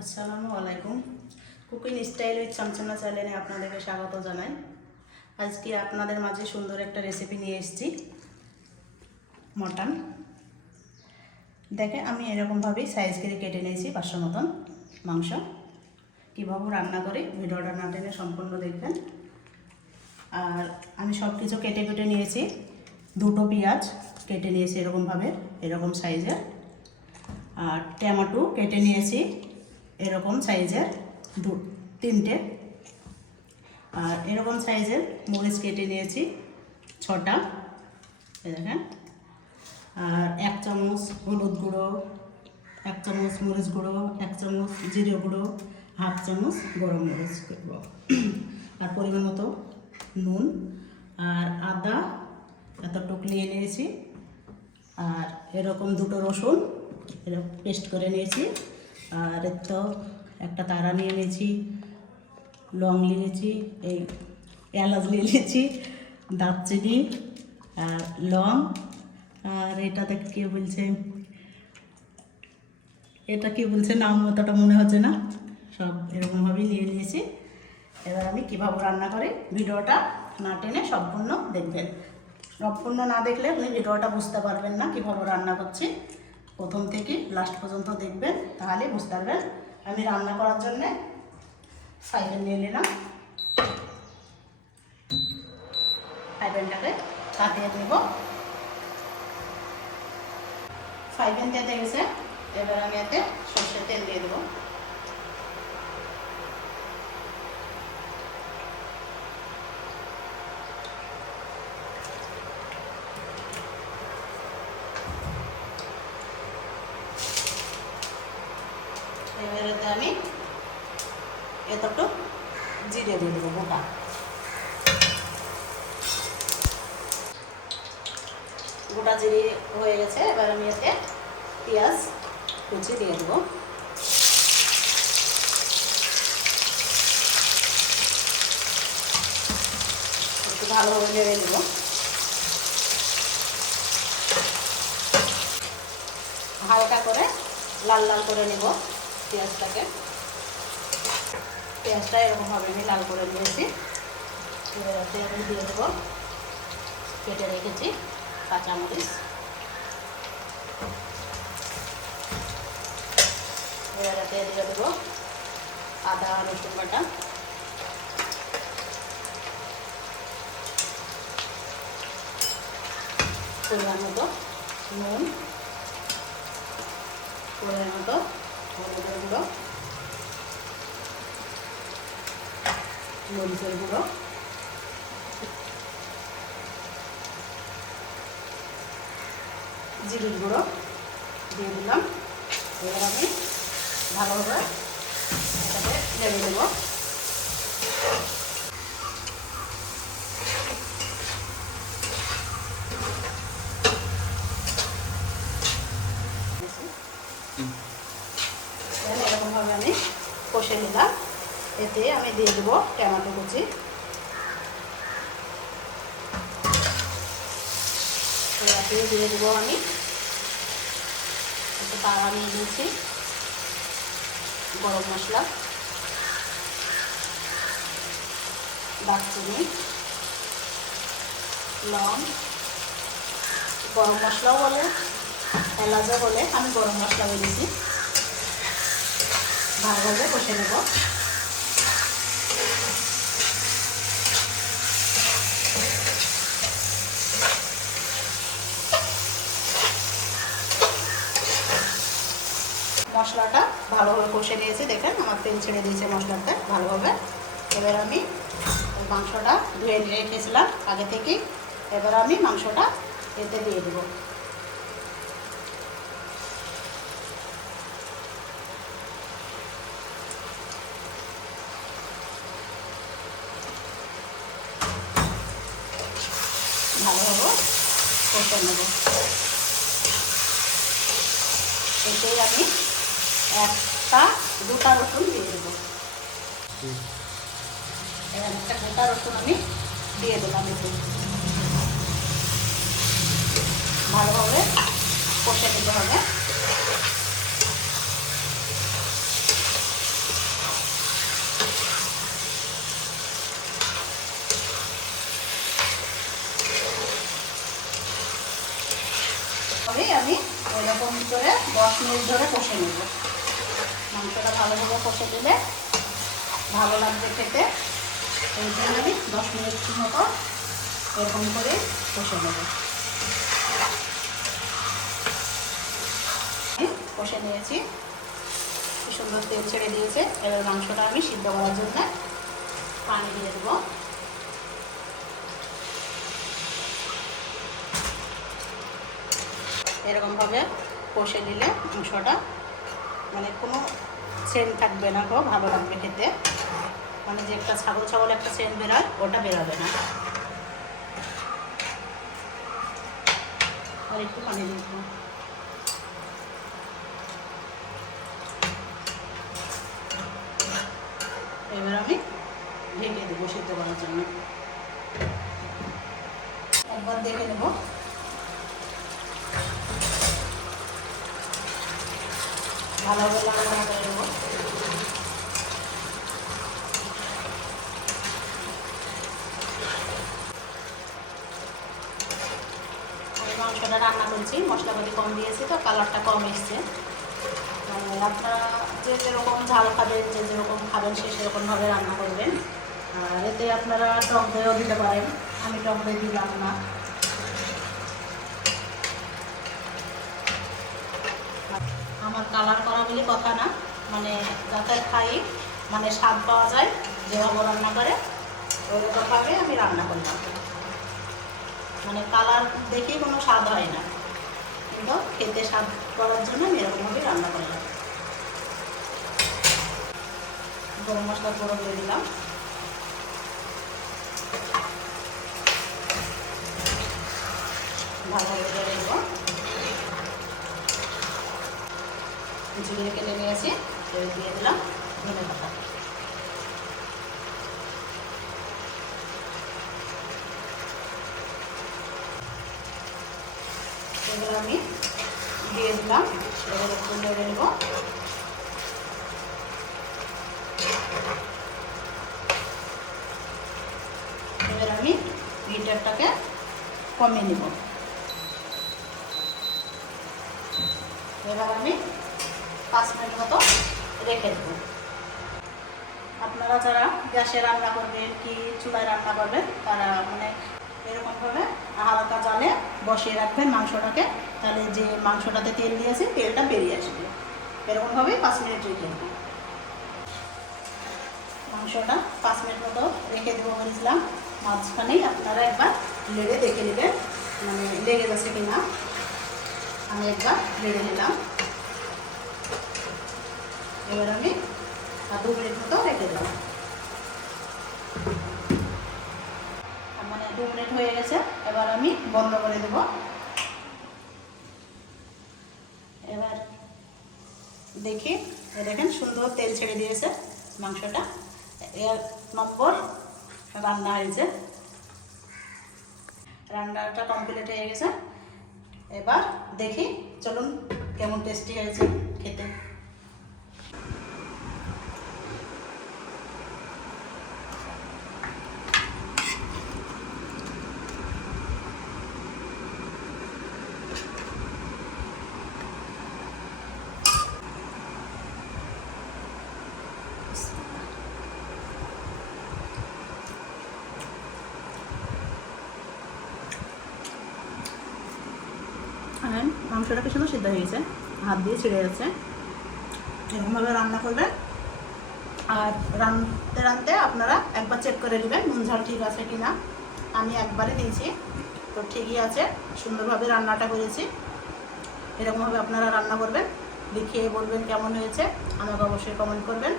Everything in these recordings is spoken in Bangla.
আসসালামু আলাইকুম। কুকিং স্টাইল উইথ চমচমা চ্যানেলে আপনাদেরকে স্বাগত জানাই। আজকে আপনাদের মাঝে সুন্দর একটা রেসিপি নিয়ে এসেছি, মটন। দেখে আমি এরকমভাবেই সাইজ করে কেটে নিয়েছি 500 মতন মাংস। কীভাবে রান্না করি ভিডিওটা না টেনে সম্পূর্ণ দেখবেন। আর আমি সব কিছু কেটে কেটে নিয়েছি। 2টো পেঁয়াজ কেটে নিয়েছি এরকমভাবে, এরকম সাইজের। আর টমেটো কেটে নিয়েছি এরকম সাইজের 3টে। আর এরকম সাইজের মরিচ কেটে নিয়েছি 6টা, দেখেন। আর 1 চামচ হলুদ গুঁড়ো, 1 চামচ মরিচ গুঁড়ো, 1 চামচ জিরে গুঁড়ো, 1/2 চামচ গরম মরিচ গুঁড়ো, আর পরিমাণ মতো নুন। আর আদা এতটুকু নিয়ে নিয়েছি। আর এরকম 2টো রসুন এরকম পেস্ট করে নিয়েছি। আর তো একটা তারা নিয়ে নিয়েছি, লং নিয়েছি, এই এলাচ নিয়ে নিয়েছি, দারচিনি আর লং। আর এটাতে কে বলছে, এটা কি বলছে নাম অতটা মনে হচ্ছে না। সব এরকমভাবেই নিয়ে নিয়েছি। এবার আমি কীভাবে রান্না করি ভিডিওটা না টেনে সম্পূর্ণ দেখবেন। সম্পূর্ণ না দেখলে আপনি ভিডিওটা বুঝতে পারবেন না কীভাবে রান্না করছি। প্রথম থেকে লাস্ট পর্যন্ত দেখবেন, তাহলে বুঝতে পারবেন। আমি রান্না করার জন্যে ফ্রাই প্যান নিয়ে নিলাম। ফ্রাই প্যানটাকে তাতিয়ে নেব। ফ্রাই প্যান তেতে গেছে, এবার আমি এতে সরষের তেল দিয়ে দেবো। এবারে আমি এতটুকু জিরে দিয়ে দেবো গোটা। গোটা জিরে হয়ে গেছে, এবার আমি এতে পেঁয়াজ কুচি দিয়ে দেবো। একটু ভালোভাবে নেড়ে দেব। হালকা করে লাল লাল করে নেব পেঁয়াজটাকে। পেঁয়াজটা এরকমভাবে আমি লাল করে নিয়েছি। এবারে আমি দিয়ে দেবো কেটে রেখেছি কাঁচামরিচ। এবারে দিয়ে দেবো আদা রসুন বাটা, পরিমাণ মতো নুন, পরিমাণ মতো হলুদের গুঁড়ো, মরিচের গুঁড়ো, জিরের গুঁড়ো দিয়ে দিলাম। এবার আমি ভালোভাবে এটাকে নেড়ে দেবো। এরকমভাবে আমি কষে নিলাম। এতে আমি দিয়ে দেবো টমেটো কুচি। দিয়ে দেবো আমি একটু তাড়া নিয়ে দিয়েছি, গরম মশলা, দারচিনি, লং, গরম মশলাও বলে, এলাচও বলে, আমি গরম মশলা দিয়েছি। ভালোভাবে কষে নেব। মশলাটা ভালোভাবে কষে নিয়েছি, দেখেন আমার তেল ছেড়ে দিয়েছে মশলাটা ভালোভাবে। এবার আমি মাংসটা ধুয়ে রেখেছিলাম আগে থেকেই। এবার আমি মাংসটা এতে দিয়ে দেবো। ভালোভাবে কষে নেব। এতে আমি 2টা রসুন দিয়ে দেবো। একটা গোটা রসুন আমি দিয়ে দিলাম। এতে ভালোভাবে কষে নিতে হবে। করে 10 মিনিট ধরে কষে নেব। মাংসটা ভালোভাবে কষে দিলে ভালো লাগবে খেতে। এই জন্য আমি 10 মিনিট মতো এরকম করে কষে নেব। কষে নিয়েছি, কি সুন্দর তেল ছেড়ে দিয়েছে। এবার মাংসটা আমি সিদ্ধ করার জন্য পানি দিয়ে দেবো। এরকমভাবে কষে নিলে মাংসটা মানে কোনো সেন্ট থাকবে না, গো ভালো লাগবে খেতে। মানে যে একটা ছাগল একটা সেন্ট বেরোয় ওটা বেরোবে না। আর একটু পানি দিয়ে দেবো। এবার আমি ঢেকে দেবো সিদ্ধ করার জন্য। একবার দেখে নেব। ভালোভাবে রান্না করে নেব। আমি মাংসটা রান্না করছি, মশলাপাতি কম দিয়েছি তো কালারটা কম এসছে। আপনারা যে যেরকম ঝাল খাবেন, যে যেরকম খাবেন সে সেরকমভাবে রান্না করবেন। আর এতে আপনারা টক দইও দিতে পারেন, আমি টক দই দিলাম না। আমার কালার করা বলে কথা না, মানে যাতে খাই মানে স্বাদ পাওয়া যায় যেভাবে রান্না করে ওরকমভাবে আমি রান্না করলাম। মানে কালার দেখেই কোনো স্বাদ হয় না, কিন্তু খেতে স্বাদ করার জন্য আমি এরকমভাবে রান্না করলাম। গরম মশলা গুঁড়ো দিয়ে দিলাম। ভালোভাবে করে দেবো। জিরে কেটে নিয়েছি, দিয়ে দিলাম ধনে পাতা। এবার আমি দিয়ে দিলাম, এবার একটু নেড়ে নেব। এবার আমি হিটারটাকে কমিয়ে নেব। এবার আমি 5 মিনিট মতো রেখে দেবো। আপনারা যারা গ্যাসে রান্না করবেন কি চুলায় রান্না করবেন তারা মানে এরকমভাবে হালকা জালে বসিয়ে রাখবেন মাংসটাকে, তাহলে যে মাংসটাতে তেল দিয়েছে তেলটা বেরিয়ে আসবে। এরকমভাবেই 5 মিনিট রেখে দেবো। মাংসটা 5 মিনিট মতো রেখে দেবো বলেছিলাম। মাঝখানেই আপনারা একবার নেড়ে দেখে নেবেন মানে লেগে যাচ্ছে কিনা। আমি একবার নেড়ে নিলাম। এবার আমি 2 মিনিট মতো রেখে দিলাম। মানে 2 মিনিট হয়ে গেছে, এবার আমি বন্ধ করে দেব। এবার দেখি, দেখেন সুন্দর তেল ছেড়ে দিয়েছে মাংসটা। 1 নম্বর রান্না হয়েছে। রান্নাটা কমপ্লিট হয়ে গেছে। এবার দেখি, চলুন কেমন টেস্টি হয়েছে খেতে। হ্যাঁ, মাংসটা কি সুন্দর সিদ্ধ হয়ে গেছে, হাত দিয়ে ছিঁড়ে যাচ্ছে। এরকমভাবে রান্না করবেন। আর রাঁধতে রাঁধতে আপনারা একবার চেক করে নেবেন নুন ঝাল ঠিক আছে কি না। আমি একবারে দিয়েছি, তো ঠিকই আছে, সুন্দরভাবে রান্নাটা করেছি। এরকমভাবে আপনারা রান্না করবেন, দেখিয়ে বলবেন কেমন হয়েছে, আমাকে অবশ্যই কমেন্ট করবেন।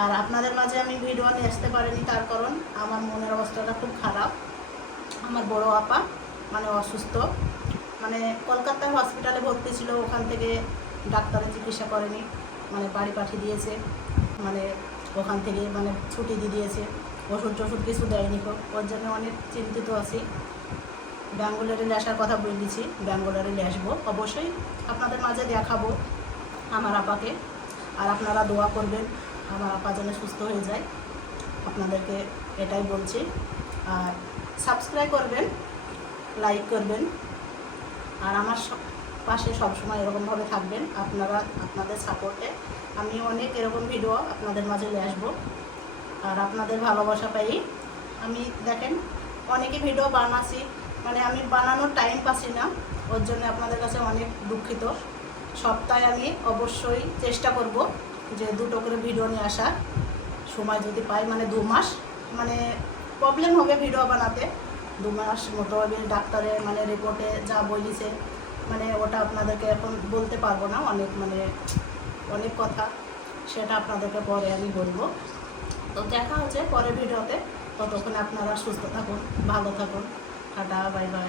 আর আপনাদের মাঝে আমি ভিডিও নিয়ে আসতে পারিনি, তার কারণ আমার মনের অবস্থাটা খুব খারাপ। আমার বড় আপা মানে অসুস্থ, মানে কলকাতার হসপিটালে ভর্তি ছিল, ওখান থেকে ডাক্তারের চিকিৎসা করেনি, মানে বাড়ি পাঠিয়ে দিয়েছে। মানে ওখান থেকে মানে ছুটি দিয়ে দিয়েছে, ওষুধ টষুধ কিছু দেয়নি। ওর জন্য অনেক চিন্তিত আছি। ব্যাঙ্গালোরে আসার কথা বলেছি, ব্যাঙ্গালোরে আসবো, অবশ্যই আপনাদের মাঝে দেখাবো আমার আপাকে। আর আপনারা দোয়া করবেন আমার আপা যেন সুস্থ হয়ে যায়, আপনাদেরকে এটাই বলছি। আর সাবস্ক্রাইব করবেন, লাইক করবেন। আর আমার পাশে সবসময় এরকমভাবে থাকবেন। আপনারা আপনাদের সাপোর্টে আমি অনেক এরকম ভিডিও আপনাদের মাঝে নিয়ে আসবো। আর আপনাদের ভালোবাসা পাই আমি দেখেন অনেকে ভিডিও বানাচ্ছি, মানে আমি বানানোর টাইম পাচ্ছি না, ওর জন্য আপনাদের কাছে অনেক দুঃখিত। সপ্তাহে আমি অবশ্যই চেষ্টা করব যে 2টো করে ভিডিও নিয়ে আসার, সময় যদি পাই, মানে 2 মাস, মানে প্রবলেম হবে ভিডিও বানাতে 2 মাস মতো। আমি ডাক্তারের মানে রিপোর্টে যা বলিছে, মানে ওটা আপনাদেরকে এখন বলতে পারবো না, অনেক মানে অনেক কথা, সেটা আপনাদেরকে পরে আমি বলবো। তো দেখা হচ্ছে পরের ভিডিওতে, ততক্ষণ আপনারা সুস্থ থাকুন, ভালো থাকুন, টাটা, বাই বাই।